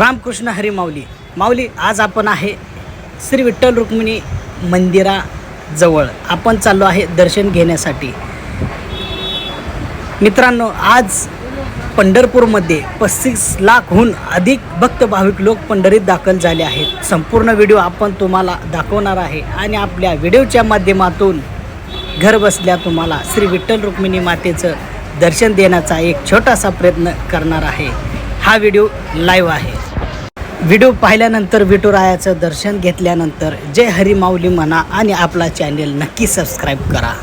रामकृष्ण हरी माऊली. माऊली, आज आपण आहे श्री विठ्ठल रुक्मिणी मंदिराजवळ. आपण चाललो आहे दर्शन घेण्यासाठी. मित्रांनो, आज पंढरपूरमध्ये 35 लाखहून अधिक भक्त भाविक लोक पंढरीत दाखल झाले आहेत. संपूर्ण व्हिडिओ आपण तुम्हाला दाखवणार आहे आणि आपल्या व्हिडिओच्या माध्यमातून घर बसल्या तुम्हाला श्री विठ्ठल रुक्मिणी मातेचं दर्शन देण्याचा एक छोटासा प्रयत्न करणार आहे. हा व्हिडिओ लाईव्ह आहे. व्हिडिओ पाहिल्यानंतर विठुरायाचं दर्शन घेतल्यानंतर जय हरी माऊली म्हणा आणि आपला चॅनेल नक्की सबस्क्राईब करा.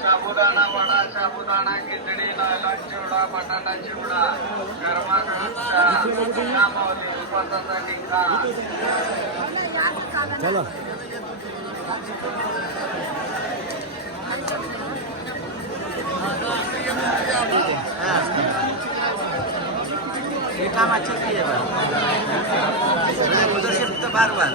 साबुदाणा वडा, साबुदाणा खिचडी, लाला चिवडा, बटाटा चिवडा, गरमागरम चहा, माऊली उपवासासाठी खा. चलो बार बार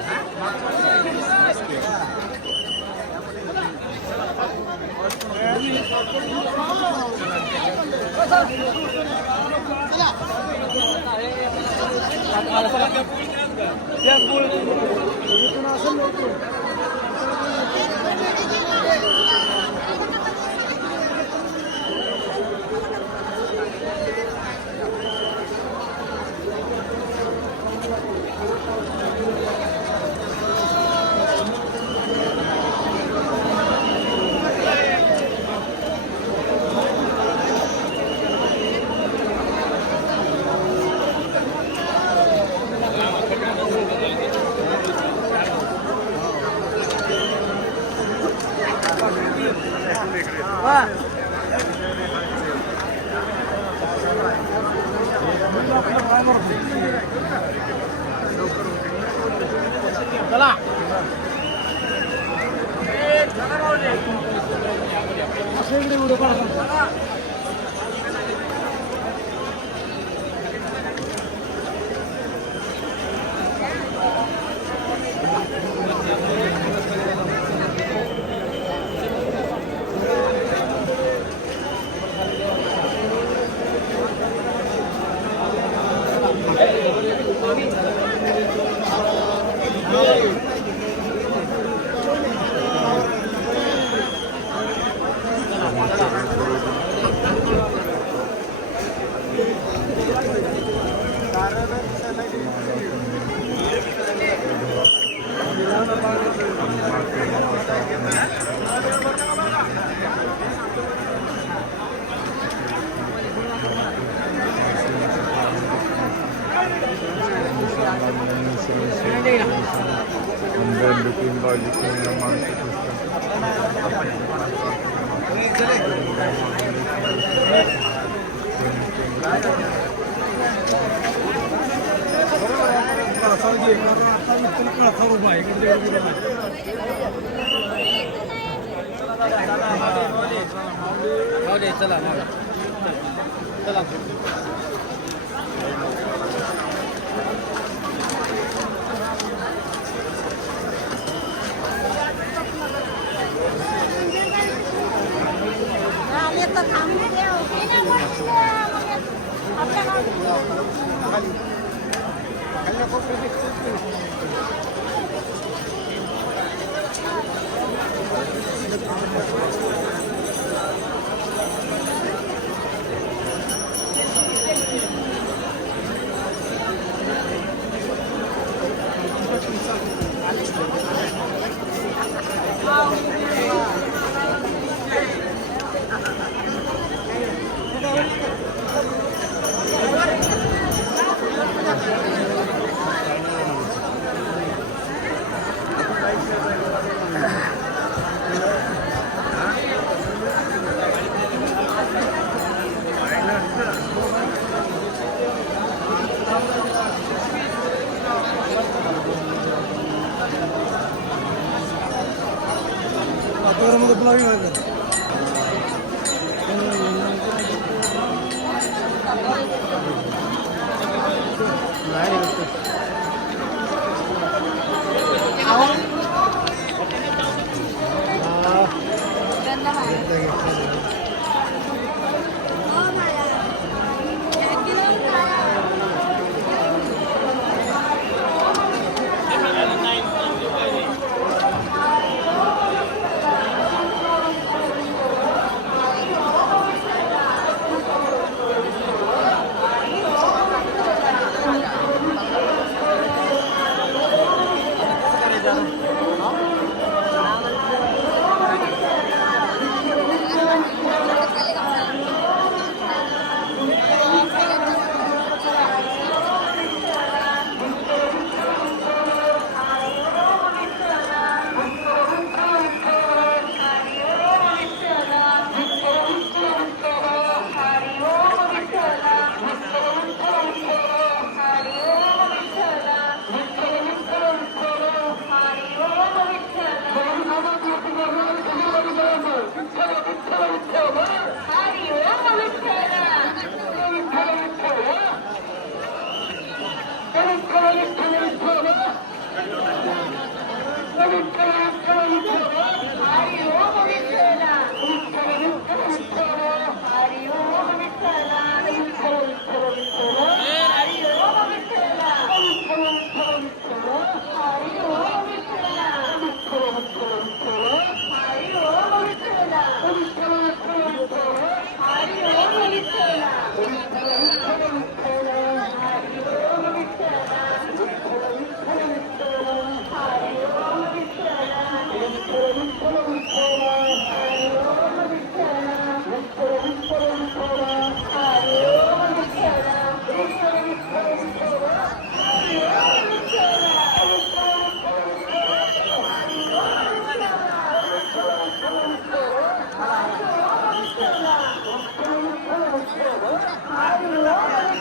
Hallelujah.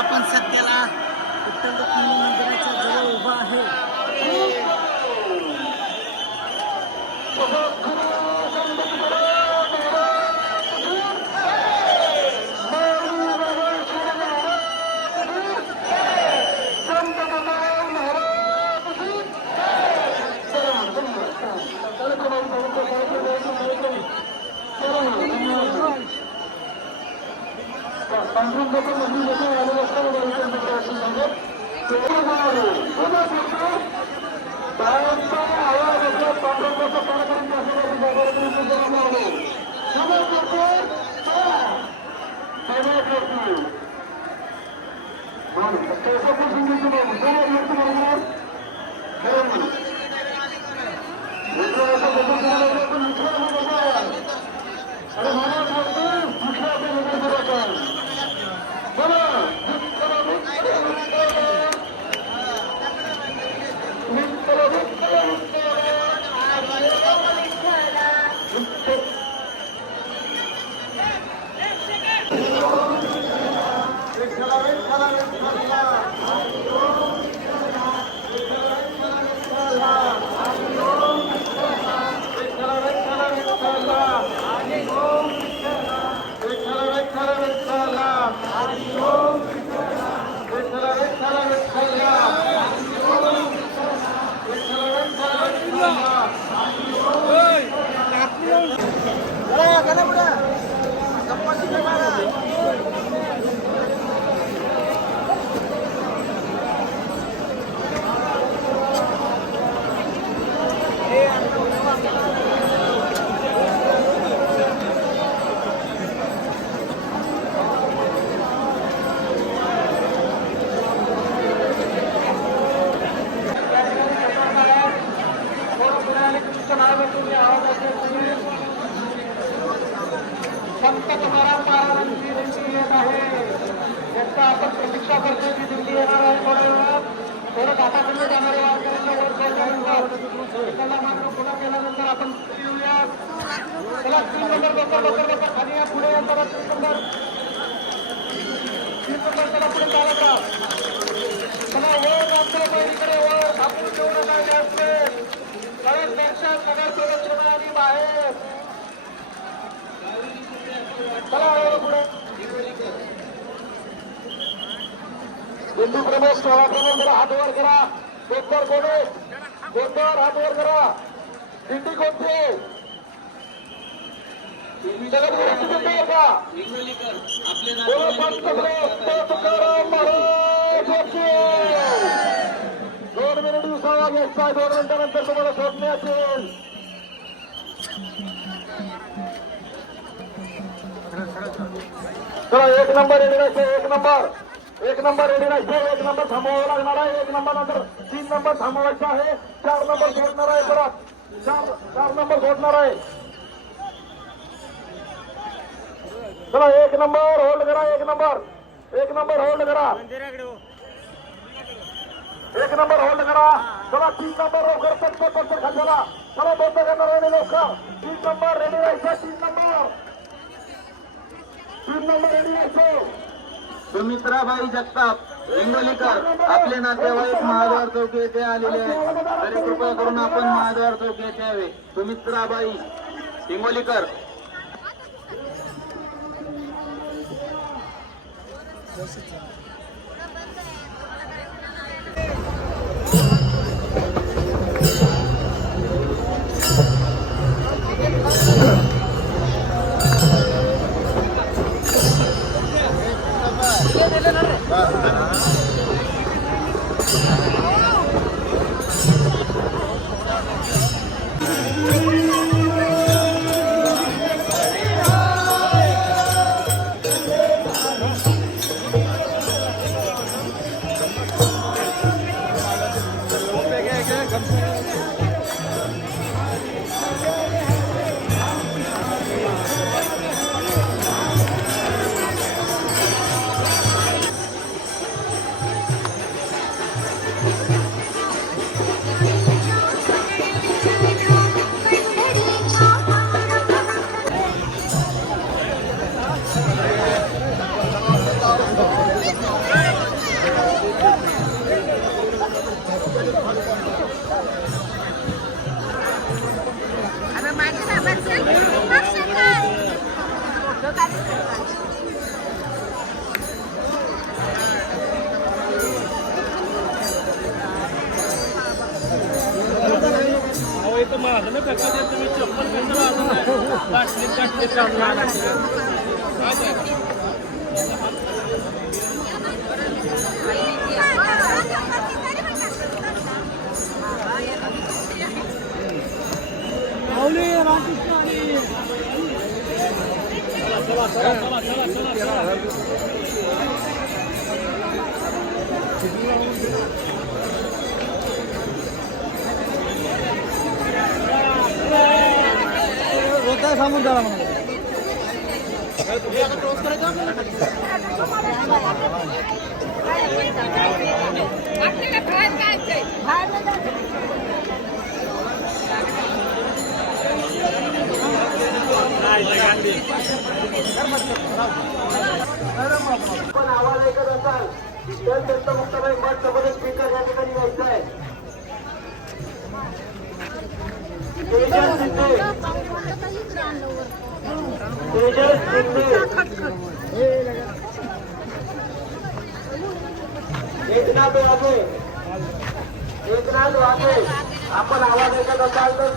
आपण सध्याला विठ्ठल रुक्मिणी मंदिराच्या जवळ उभा आहे. संत तुकाराम महाराजांची दिंडी येत आहे. त्यांचा आपण प्रतीक्षा करतो की दिंडी येणार आहे. थोडं घाटाकडे जाणारे त्याला मात्र पुन्हा केल्यानंतर आपण येऊया. त्याला 3 नंबर लवकर खाली या पुढे या. त्याला 3 नंबर त्याला पुढे चालत राहा. त्याला वर आमच्या बहिणीकडे वर आपण घेऊन नका जास्त कारण दर्शन नगरसेवक श्रमणारी बाहेर बिंदू प्रमुख सोळा क्रमांक जरा हात वर करा. गोंदर कोणे गोंदर हात वर करा. दिंडी कोणती आहे? तुकाराम महाराज 2 मिनिट विसावा घ्यायचा. 2 मिनिटानंतर तुम्हाला सोडण्यात येईल. चला 1 नंबर रेडी राहायचं. 1 नंबर रेडी राहायचं. 1 नंबर थांबवावा लागणार आहे. 1 नंबर नंतर 3 नंबर थांबवायचा आहे. 4 नंबर सोडणार आहे. परत 4 नंबर सोडणार आहे. चला 1 नंबर होल्ड करा. 1 नंबर होल्ड करा. 1 नंबर होल्ड करा. चला 3 नंबर लवकर पटपट खाली. चला बंद करणार आहे लवकर. 3 नंबर रेडी राहायचं. 3 नंबर रेडी राहायचं. सुमित्राबाई जगताप हिंगोलीकर आपले नातेवाईक महाद्वार चौकी येथे आलेले आहेत. तरी कृपया करून आपण महाद्वार चौकी येथे यावे. सुमित्राबाई हिंगोलीकर. सांगून झाला म्हणून पण आवाज ऐकत असाल तर त्यांचं मुक्ताबाई मठ सबंध स्पीकर या ठिकाणी यायचं आहे. तेजस शिंदे एकनाथ वाघे आपण आवाज ऐकत असाल तर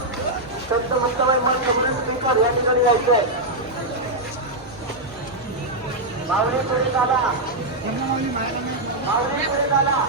संत मुक्ताबाई मठ सबंध स्पीकर या ठिकाणी यायचं आहे. मावळी पुढे झाला मावळी पुढे झाला